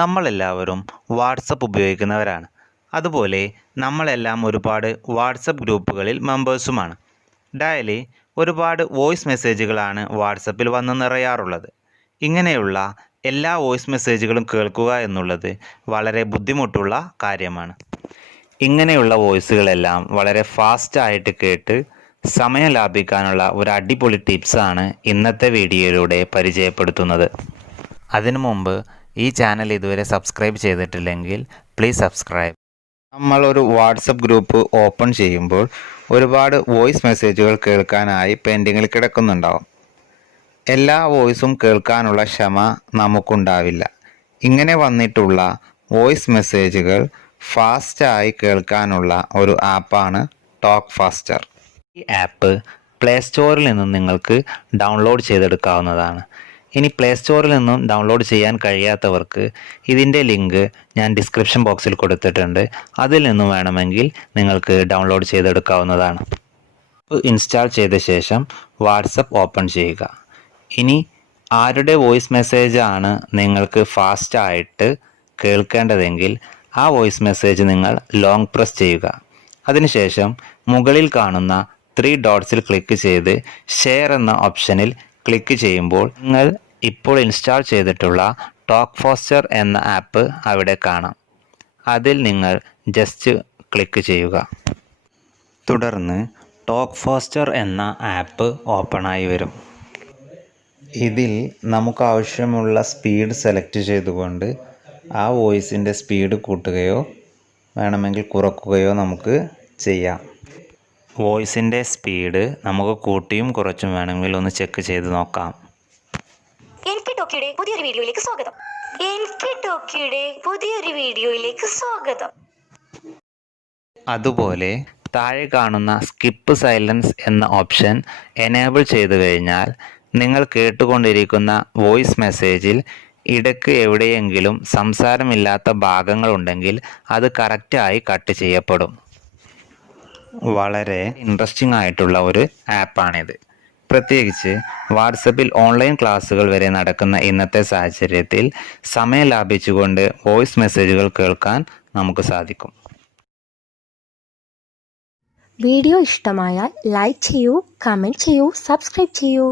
നമ്മളെല്ലാവരും വാട്സപ്പ് ഉപയോഗിക്കുന്നവരാണ്. അതുപോലെ നമ്മളെല്ലാം ഒരുപാട് വാട്സപ്പ് ഗ്രൂപ്പുകളിൽ മെമ്പേഴ്സുമാണ്. ഡെയിലി ഒരുപാട് വോയിസ് മെസ്സേജുകളാണ് വാട്സപ്പിൽ വന്ന് നിറയാറുള്ളത്. ഇങ്ങനെയുള്ള എല്ലാ വോയിസ് മെസ്സേജുകളും കേൾക്കുക എന്നുള്ളത് വളരെ ബുദ്ധിമുട്ടുള്ള കാര്യമാണ്. ഇങ്ങനെയുള്ള വോയിസുകളെല്ലാം വളരെ ഫാസ്റ്റായിട്ട് കേട്ട് സമയം ലാഭിക്കാനുള്ള ഒരു അടിപൊളി ടിപ്സാണ് ഇന്നത്തെ വീഡിയോയിലൂടെ പരിചയപ്പെടുത്തുന്നത്. അതിനു മുമ്പ് ഈ ചാനൽ ഇതുവരെ സബ്സ്ക്രൈബ് ചെയ്തിട്ടില്ലെങ്കിൽ പ്ലീസ് സബ്സ്ക്രൈബ്. നമ്മളൊരു വാട്സപ്പ് ഗ്രൂപ്പ് ഓപ്പൺ ചെയ്യുമ്പോൾ ഒരുപാട് വോയിസ് മെസ്സേജുകൾ കേൾക്കാനായി പെൻഡിങ്ങിൽ കിടക്കുന്നുണ്ടാവും. എല്ലാ വോയിസും കേൾക്കാനുള്ള ക്ഷമ നമുക്കുണ്ടാവില്ല. ഇങ്ങനെ വന്നിട്ടുള്ള വോയിസ് മെസ്സേജുകൾ ഫാസ്റ്റായി കേൾക്കാനുള്ള ഒരു ആപ്പാണ് ടോക്ക് ഫാസ്റ്റർ. ഈ ആപ്പ് പ്ലേ സ്റ്റോറിൽ നിന്നും നിങ്ങൾക്ക് ഡൗൺലോഡ് ചെയ്തെടുക്കാവുന്നതാണ്. ഇനി പ്ലേ സ്റ്റോറിൽ നിന്നും ഡൗൺലോഡ് ചെയ്യാൻ കഴിയാത്തവർക്ക് ഇതിൻ്റെ ലിങ്ക് ഞാൻ ഡിസ്ക്രിപ്ഷൻ ബോക്സിൽ കൊടുത്തിട്ടുണ്ട്. അതിൽ നിന്നും വേണമെങ്കിൽ നിങ്ങൾക്ക് ഡൗൺലോഡ് ചെയ്തെടുക്കാവുന്നതാണ്. ഇൻസ്റ്റാൾ ചെയ്ത ശേഷം വാട്സപ്പ് ഓപ്പൺ ചെയ്യുക. ഇനി ആരുടെ വോയിസ് മെസ്സേജാണ് നിങ്ങൾക്ക് ഫാസ്റ്റായിട്ട് കേൾക്കേണ്ടതെങ്കിൽ ആ വോയിസ് മെസ്സേജ് നിങ്ങൾ ലോങ് പ്രസ് ചെയ്യുക. അതിനുശേഷം മുകളിൽ കാണുന്ന 3 ഡോട്ട്സിൽ ക്ലിക്ക് ചെയ്ത് ഷെയർ എന്ന ഓപ്ഷനിൽ ക്ലിക്ക് ചെയ്യുമ്പോൾ നിങ്ങൾ ഇപ്പോൾ ഇൻസ്റ്റാൾ ചെയ്തിട്ടുള്ള ടോക്ക് ഫാസ്റ്റർ എന്ന ആപ്പ് അവിടെ കാണാം. അതിൽ നിങ്ങൾ ജസ്റ്റ് ക്ലിക്ക് ചെയ്യുക. തുടർന്ന് ടോക്ക് ഫാസ്റ്റർ എന്ന ആപ്പ് ഓപ്പണായി വരും. ഇതിൽ നമുക്ക് ആവശ്യമുള്ള സ്പീഡ് സെലക്ട് ചെയ്തുകൊണ്ട് ആ വോയിസിൻ്റെ സ്പീഡ് കൂട്ടുകയോ വേണമെങ്കിൽ കുറയ്ക്കുകയോ നമുക്ക് ചെയ്യാം. വോയിസിൻ്റെ സ്പീഡ് നമുക്ക് കൂട്ടിയും കുറച്ചും വേണമെങ്കിൽ ഒന്ന് ചെക്ക് ചെയ്ത് നോക്കാം. പുതിയൊരു വീഡിയോയിലേക്ക് സ്വാഗതം. അതുപോലെ താഴെ കാണുന്ന സ്കിപ്പ് സൈലൻസ് എന്ന ഓപ്ഷൻ എനേബിൾ ചെയ്തു കഴിഞ്ഞാൽ നിങ്ങൾ കേട്ടുകൊണ്ടിരിക്കുന്ന വോയിസ് മെസ്സേജിൽ ഇടയ്ക്ക് എവിടെയെങ്കിലും സംസാരമില്ലാത്ത ഭാഗങ്ങളുണ്ടെങ്കിൽ അത് കറക്റ്റായി കട്ട് ചെയ്യപ്പെടും. വളരെ ഇൻട്രസ്റ്റിംഗ് ആയിട്ടുള്ള ഒരു ആപ്പാണിത്. പ്രത്യേകിച്ച് വാട്സപ്പിൽ ഓൺലൈൻ ക്ലാസ്സുകൾ വരെ നടക്കുന്ന ഇന്നത്തെ സാഹചര്യത്തിൽ സമയം ലാഭിച്ചുകൊണ്ട് വോയിസ് മെസ്സേജുകൾ കേൾക്കാൻ നമുക്ക് സാധിക്കും. വീഡിയോ ഇഷ്ടമായാൽ ലൈക്ക് ചെയ്യൂ, കമൻറ്റ് ചെയ്യൂ, സബ്സ്ക്രൈബ് ചെയ്യൂ.